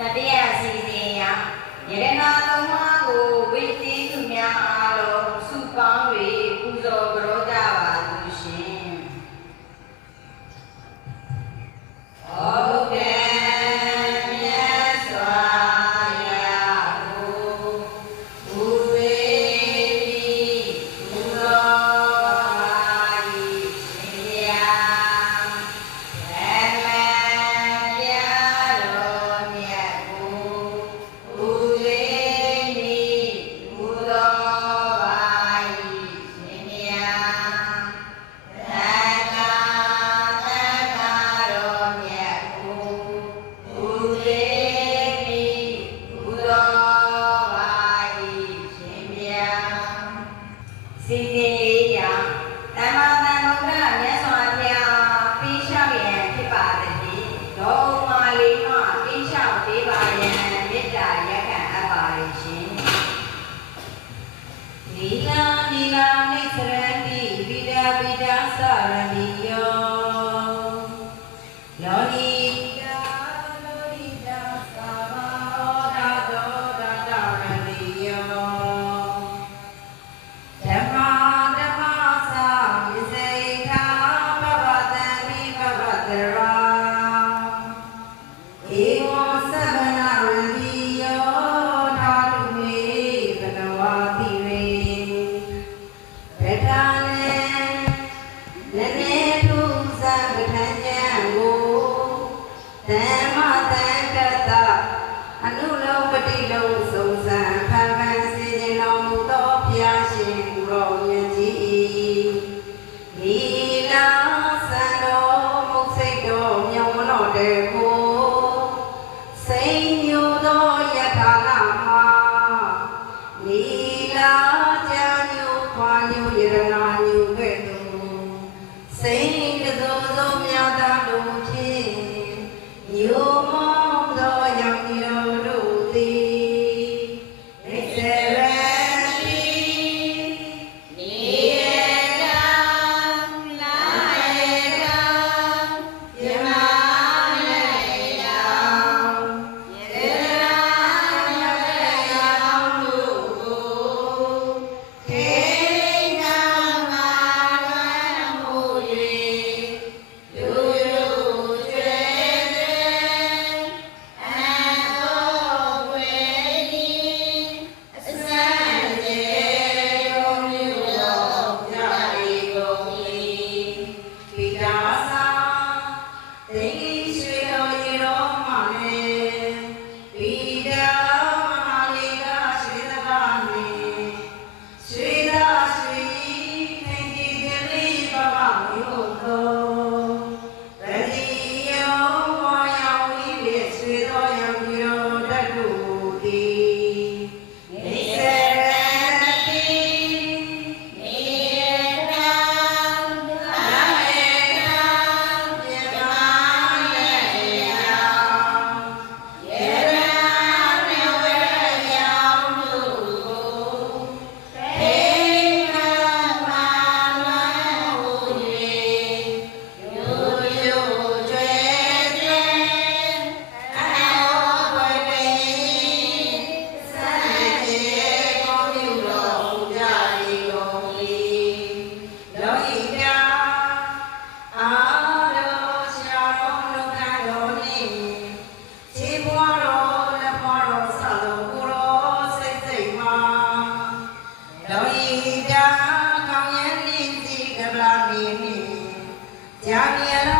တတိယစီစဉ်ရာယရနာသုံးပါးကိုဝိသိသူများအားလုံးစုပေါင်း၍ Am I 家里面。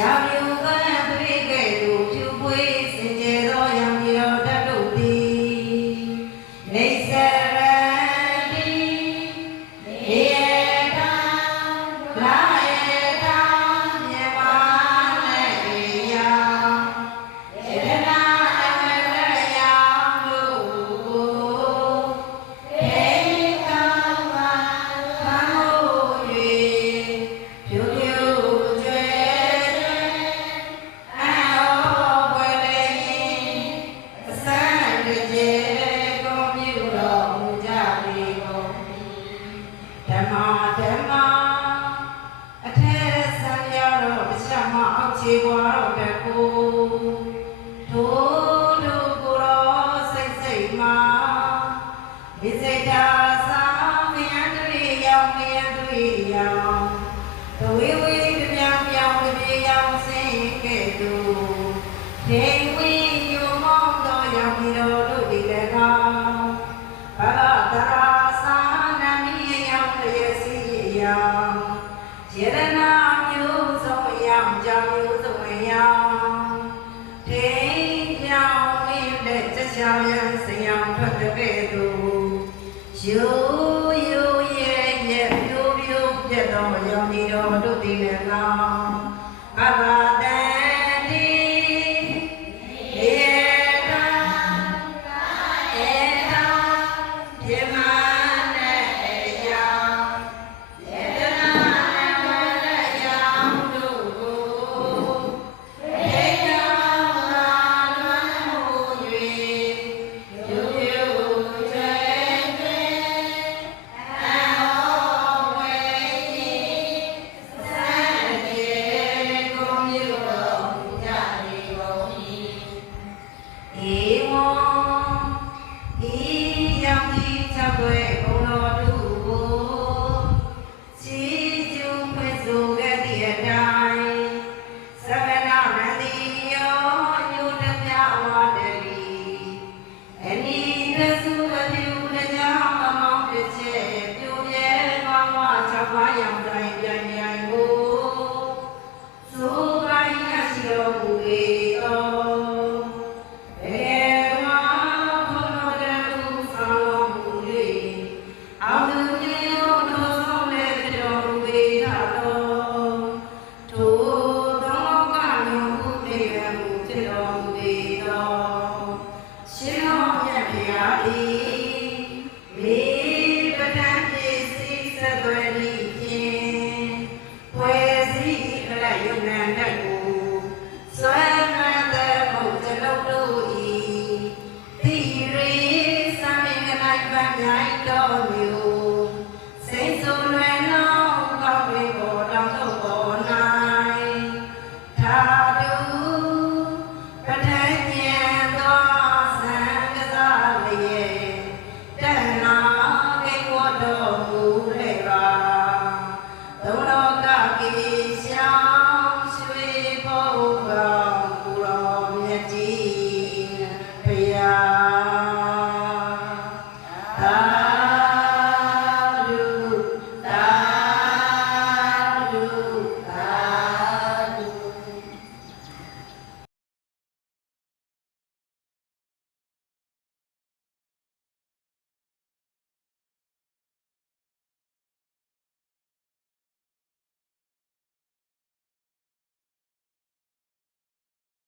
Yeah. ရဲ့ရဲ့